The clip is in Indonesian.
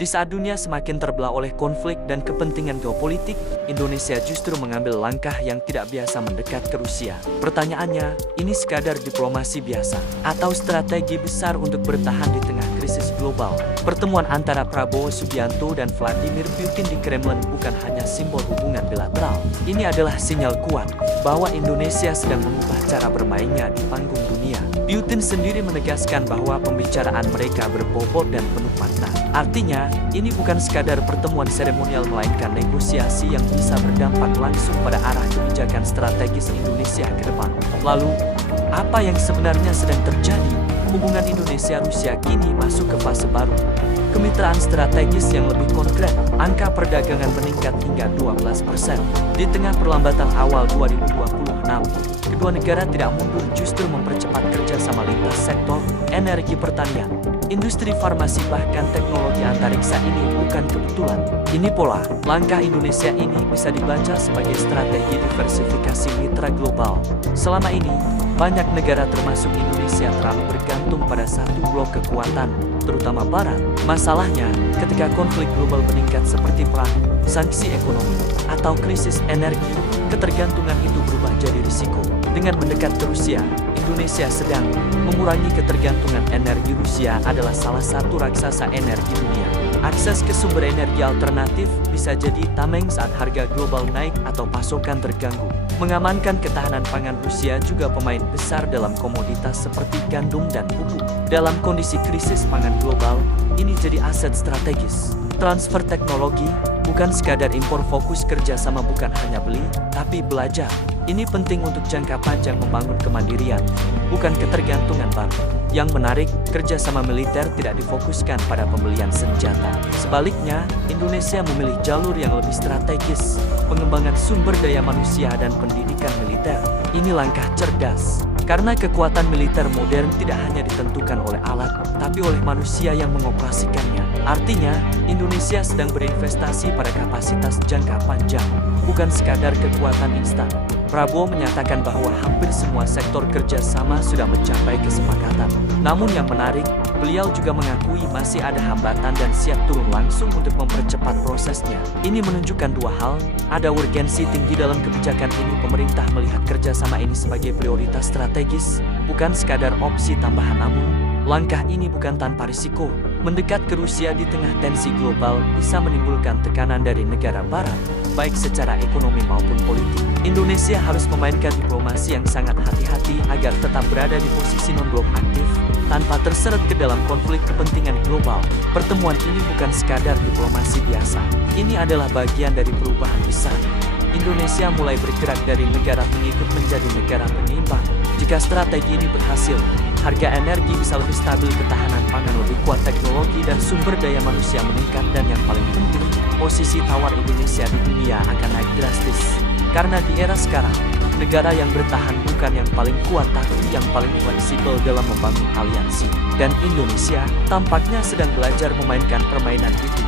Di saat dunia semakin terbelah oleh konflik dan kepentingan geopolitik, Indonesia justru mengambil langkah yang tidak biasa mendekat ke Rusia. Pertanyaannya, ini sekadar diplomasi biasa atau strategi besar untuk bertahan di tengah krisis global? Pertemuan antara Prabowo Subianto dan Vladimir Putin di Kremlin bukan hanya simbol hubungan bilateral. Ini adalah sinyal kuat bahwa Indonesia sedang mengubah cara bermainnya di panggung dunia. Putin sendiri menegaskan bahwa pembicaraan mereka berbobot dan penuh makna. Artinya, ini bukan sekadar pertemuan seremonial melainkan negosiasi yang bisa berdampak langsung pada arah kebijakan strategis Indonesia ke depan. Lalu, apa yang sebenarnya sedang terjadi? Hubungan Indonesia-Rusia kini masuk ke fase baru. Kemitraan strategis yang lebih konkret, angka perdagangan meningkat hingga 12%. Di tengah perlambatan awal 2026, kedua negara tidak mundur, justru mempercepat kerjasama lintas sektor, energi, pertanian, industri farmasi, bahkan teknologi antariksa. Ini bukan kebetulan. Ini pola. Langkah Indonesia ini bisa dibaca sebagai strategi diversifikasi mitra global. Selama ini, banyak negara termasuk Indonesia terlalu bergantung pada satu blok kekuatan, terutama Barat. Masalahnya, ketika konflik global meningkat seperti perang, sanksi ekonomi, atau krisis energi, ketergantungan itu berubah jadi risiko. Dengan mendekat ke Rusia, Indonesia sedang mengurangi ketergantungan energi. Rusia adalah salah satu raksasa energi dunia. Akses ke sumber energi alternatif bisa jadi tameng saat harga global naik atau pasokan terganggu. Mengamankan ketahanan pangan, Rusia juga pemain besar dalam komoditas seperti gandum dan pupuk. Dalam kondisi krisis pangan global, ini jadi aset strategis. Transfer teknologi, bukan sekadar impor, fokus kerjasama bukan hanya beli, tapi belajar. Ini penting untuk jangka panjang membangun kemandirian, bukan ketergantungan baru. Yang menarik, kerjasama militer tidak difokuskan pada pembelian senjata. Sebaliknya, Indonesia memilih jalur yang lebih strategis, pengembangan sumber daya manusia dan pendidikan militer. Ini langkah cerdas, karena kekuatan militer modern tidak hanya ditentukan oleh alat, tapi oleh manusia yang mengoperasikannya. Artinya, Indonesia sedang berinvestasi pada kapasitas jangka panjang, bukan sekadar kekuatan instan. Prabowo menyatakan bahwa hampir semua sektor kerjasama sudah mencapai kesepakatan. Namun yang menarik, beliau juga mengakui masih ada hambatan dan siap turun langsung untuk mempercepat prosesnya. Ini menunjukkan dua hal, ada urgensi tinggi dalam kebijakan ini. Pemerintah melihat kerjasama ini sebagai prioritas strategis, bukan sekadar opsi tambahan. Namun, langkah ini bukan tanpa risiko. Mendekat ke Rusia di tengah tensi global bisa menimbulkan tekanan dari negara Barat, baik secara ekonomi maupun politik. Indonesia harus memainkan diplomasi yang sangat hati-hati agar tetap berada di posisi non-blok aktif, tanpa terseret ke dalam konflik kepentingan global. Pertemuan ini bukan sekadar diplomasi biasa. Ini adalah bagian dari perubahan besar. Indonesia mulai bergerak dari negara pengikut menjadi negara penyeimbang. Jika strategi ini berhasil, harga energi bisa lebih stabil, ketahanan pangan lebih kuat, teknologi dan sumber daya manusia meningkat, dan yang paling penting, posisi tawar Indonesia di dunia akan naik drastis. Karena di era sekarang, negara yang bertahan bukan yang paling kuat, tapi yang paling fleksibel dalam membangun aliansi. Dan Indonesia tampaknya sedang belajar memainkan permainan itu.